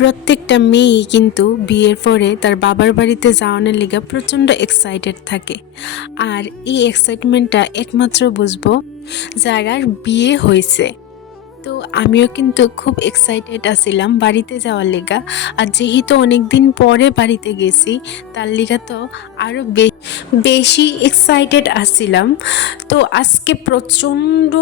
প্রত্যেকটা মেয়েই কিন্তু বিয়ের পরে তার বাবার বাড়িতে যাওয়ানোর লিগা প্রচণ্ড এক্সাইটেড থাকে। আর এই এক্সাইটমেন্টটা একমাত্র বুঝবো যারার বিয়ে হয়েছে। তো আমিও কিন্তু খুব এক্সাইটেড আছিলাম বাড়িতে যাওয়ার লিগা। আর যেহেতু অনেক দিন পরে বাড়িতে গেছি, তার লিগা তো আরও বেশি এক্সাইটেড আছিলাম। তো আজকে প্রচণ্ড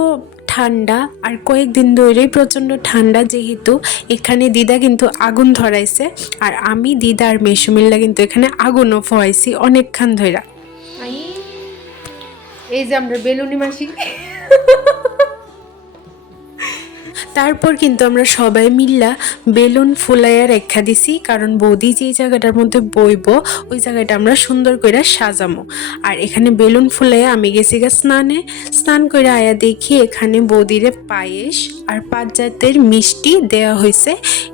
ঠান্ডা, আর কয়েকদিন ধরেই প্রচণ্ড ঠান্ডা, যেহেতু এখানে দিদা কিন্তু আগুন ধরাইছে। আর আমি দিদা আর মেসুমিল্লা কিন্তু এখানে আগুনও ফোয়াইছি অনেকক্ষণ ধইরা। এই যে আমরা বেলুনি মাসি, তারপর কিন্তু আমরা সবাই মিল্লা বেলুন ফুলাইয়া রেখা দিছি, কারণ বৌদি যে জায়গাটার মধ্যে বইব ওই জায়গাটা আমরা সুন্দর করে সাজামো। আর এখানে বেলুন ফুলাইয়া আমি গেছি গা স্নান করে আয়া দেখি এখানে বৌদিরে পায়েস আর 5 জাতের মিষ্টি দেওয়া হয়েছে।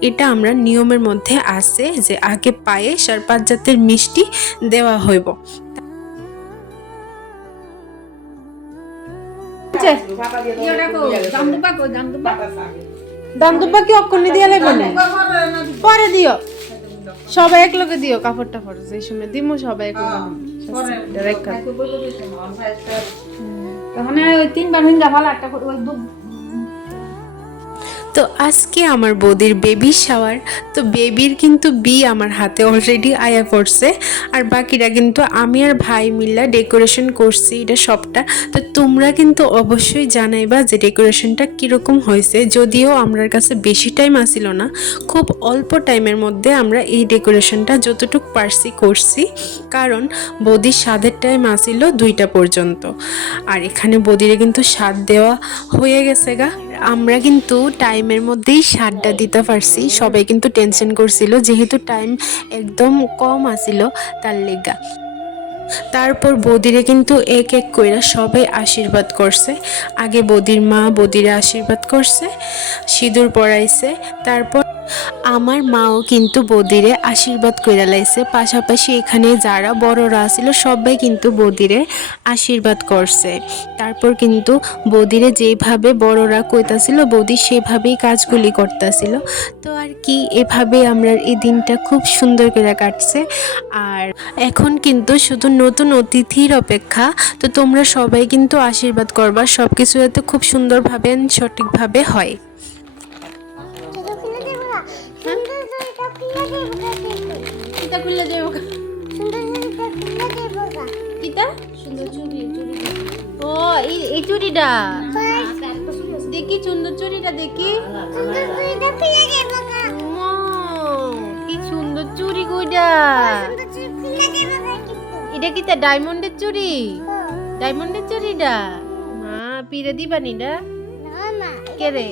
এটা আমরা নিয়মের মধ্যে আছে যে আগে পায়েস আর 5 জাতের মিষ্টি দেওয়া হইব। দাম দুব্বা কি অক্ষণে দিয়ে লাগবে না, পরে দিও সবাই এক লগে দিও, কাপড় টাপড় যে সময় দিমো সবাই এক লগে তখন ওই 3 বার হিঙ্গা ভালো একটা ওই তো আজকে আমার বৌদির বেবি শাওয়ার। তো বেবির কিন্তু আমার হাতে অলরেডি আয়া পড়ছে, আর বাকিটা কিন্তু আমি আর ভাই মিল্লা ডেকোরেশন করছি এটা সবটা। তো তোমরা কিন্তু অবশ্যই জানাইবা যে ডেকোরেশনটা কীরকম হয়েছে। যদিও আমার কাছে বেশি টাইম আসিল না, খুব অল্প টাইমের মধ্যে আমরা এই ডেকোরেশনটা যতটুকু পারছি করছি, কারণ বৌদির স্বাদের টাইম আসিল 2টা পর্যন্ত। আর এখানে বৌদিরে কিন্তু স্বাদ দেওয়া হয়ে গেছে গা। আমরা কিন্তু টাইমের মধ্যেই স্বাদটা দিতে পারছি। সবাই কিন্তু টেনশন করছিল যেহেতু টাইম একদম কম আসিল তার লেগা। তারপর বৌদিরে কিন্তু এক এক কইরা সবাই আশীর্বাদ করছে। আগে বৌদির মা বৌদিরে আশীর্বাদ করছে, সিঁদুর পরাইছে। তারপর আমার মাও কিন্তু বৌদিরে আশীর্বাদ কইরা লাইছে। পাশাপাশি এখানে যারা বড়রা ছিল সবাই কিন্তু বৌদিরে আশীর্বাদ করছে। তারপর কিন্তু বৌদিরে যেভাবে বড়রা কইতাছিল বৌদি সেভাবেই কাজগুলি করতেছিল। তো আর কি, এভাবে আমরা এই দিনটা খুব সুন্দর করে কাটছে। আর এখন কিন্তু শুধু নতুন অতিথির অপেক্ষা। তো তোমরা সবাই কিন্তু আশীর্বাদ করবা সব কিছু যাতে খুব সুন্দরভাবে সঠিকভাবে হয়। ও এই চুড়িটা দেখি, সুন্দর চুড়িটা দেখি, কি সুন্দর চুড়ি কইটা। এটা কি তা ডায়মন্ডের চুড়ি? ডায়মন্ডের চুড়িটা মা পিরে দিবানি না কে রে?